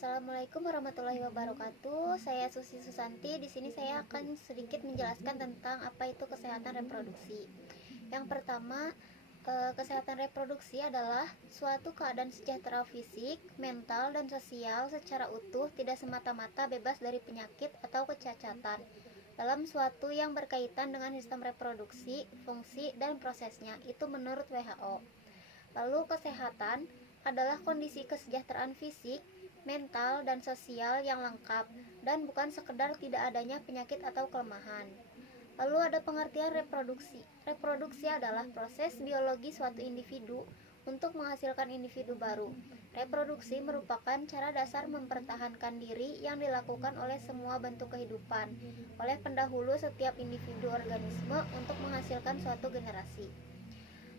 Assalamualaikum warahmatullahi wabarakatuh. Saya Susi Susanti. Di sini saya akan sedikit menjelaskan tentang apa itu kesehatan reproduksi. Yang pertama, kesehatan reproduksi adalah suatu keadaan sejahtera fisik, mental, dan sosial secara utuh, tidak semata-mata bebas dari penyakit atau kecacatan dalam suatu yang berkaitan dengan sistem reproduksi, fungsi, dan prosesnya. Itu menurut WHO. Lalu kesehatan adalah kondisi kesejahteraan fisik, mental, dan sosial yang lengkap dan bukan sekedar tidak adanya penyakit atau kelemahan. Lalu ada pengertian reproduksi. Reproduksi adalah proses biologi suatu individu untuk menghasilkan individu baru. Reproduksi merupakan cara dasar mempertahankan diri yang dilakukan oleh semua bentuk kehidupan oleh pendahulu setiap individu organisme untuk menghasilkan suatu generasi.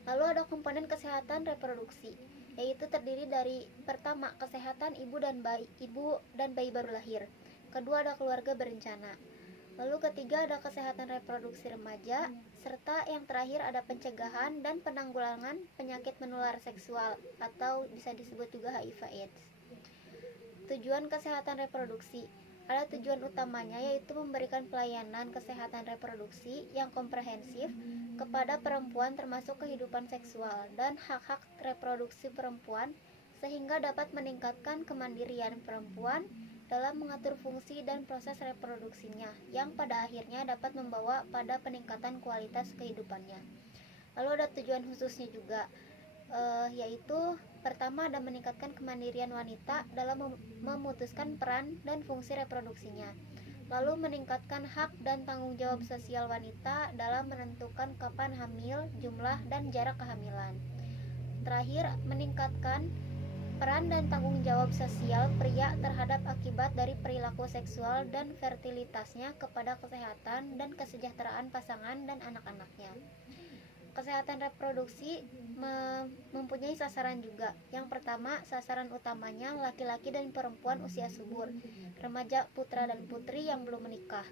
Lalu ada komponen kesehatan reproduksi, yaitu terdiri dari pertama, kesehatan ibu dan bayi baru lahir. Kedua, ada keluarga berencana. Lalu ketiga, ada kesehatan reproduksi remaja, serta yang terakhir ada pencegahan dan penanggulangan penyakit menular seksual atau bisa disebut juga HIV/AIDS. Tujuan kesehatan reproduksi. Ada tujuan utamanya yaitu memberikan pelayanan kesehatan reproduksi yang komprehensif kepada perempuan termasuk kehidupan seksual dan hak-hak reproduksi perempuan sehingga dapat meningkatkan kemandirian perempuan dalam mengatur fungsi dan proses reproduksinya yang pada akhirnya dapat membawa pada peningkatan kualitas kehidupannya. Lalu ada tujuan khususnya juga, yaitu pertama ada meningkatkan kemandirian wanita dalam memutuskan peran dan fungsi reproduksinya. Lalu meningkatkan hak dan tanggung jawab sosial wanita dalam menentukan kapan hamil, jumlah, dan jarak kehamilan. Terakhir, meningkatkan peran dan tanggung jawab sosial pria terhadap akibat dari perilaku seksual dan fertilitasnya kepada kesehatan dan kesejahteraan pasangan dan anak-anaknya. Kesehatan reproduksi mempunyai sasaran juga. Yang pertama, sasaran utamanya laki-laki dan perempuan usia subur, remaja, putra dan putri yang belum menikah.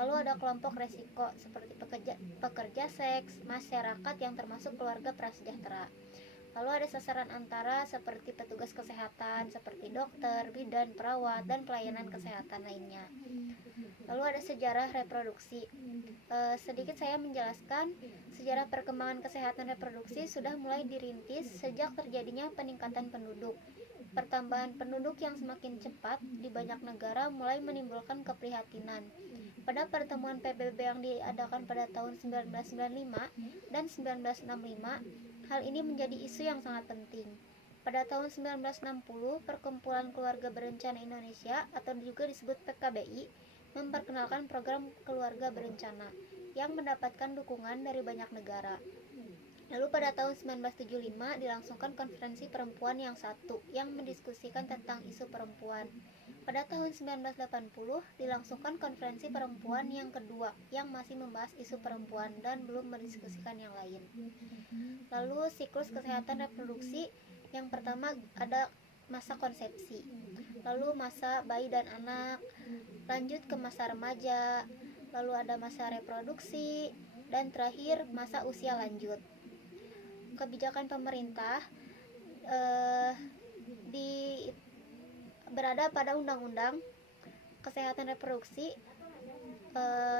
Lalu ada kelompok resiko seperti pekerja seks, masyarakat yang termasuk keluarga prasejahtera. Lalu ada sasaran antara seperti petugas kesehatan seperti dokter, bidan, perawat, dan pelayanan kesehatan lainnya. Lalu ada sejarah reproduksi. Sedikit saya menjelaskan sejarah perkembangan kesehatan reproduksi sudah mulai dirintis sejak terjadinya peningkatan penduduk. Pertambahan penduduk yang semakin cepat di banyak negara mulai menimbulkan keprihatinan. Pada pertemuan PBB yang diadakan pada tahun 1995 dan 1965, hal ini menjadi isu yang sangat penting. Pada tahun 1960, Perkumpulan Keluarga Berencana Indonesia atau juga disebut PKBI memperkenalkan program keluarga berencana yang mendapatkan dukungan dari banyak negara. Lalu pada tahun 1975 dilangsungkan konferensi perempuan yang satu yang mendiskusikan tentang isu perempuan. Pada tahun 1980 dilangsungkan konferensi perempuan yang kedua yang masih membahas isu perempuan dan belum mendiskusikan yang lain. Lalu siklus kesehatan reproduksi, yang pertama ada masa konsepsi, lalu masa bayi dan anak, lanjut ke masa remaja, lalu ada masa reproduksi, dan terakhir masa usia lanjut. Kebijakan pemerintah berada pada Undang-Undang Kesehatan Reproduksi,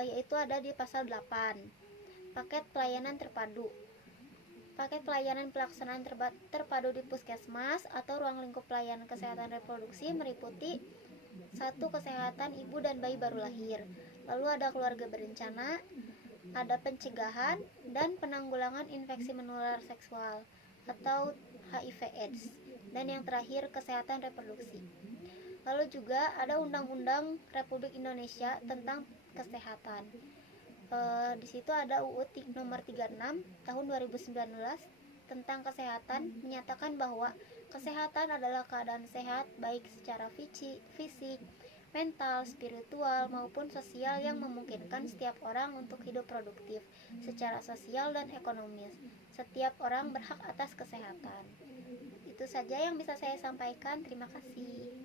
yaitu ada di pasal 8. Paket pelayanan terpadu. Paket pelayanan pelaksanaan terpadu di puskesmas atau ruang lingkup pelayanan kesehatan reproduksi meliputi 1. Kesehatan ibu dan bayi baru lahir. Lalu ada keluarga berencana, ada pencegahan dan penanggulangan infeksi menular seksual atau HIV/AIDS, dan yang terakhir kesehatan reproduksi. Lalu juga ada Undang-Undang Republik Indonesia tentang kesehatan. Di situ ada UU nomor 36 tahun 2019 tentang kesehatan, menyatakan bahwa kesehatan adalah keadaan sehat baik secara fisik, mental, spiritual, maupun sosial yang memungkinkan setiap orang untuk hidup produktif secara sosial dan ekonomis. Setiap orang berhak atas kesehatan. Itu saja yang bisa saya sampaikan. Terima kasih.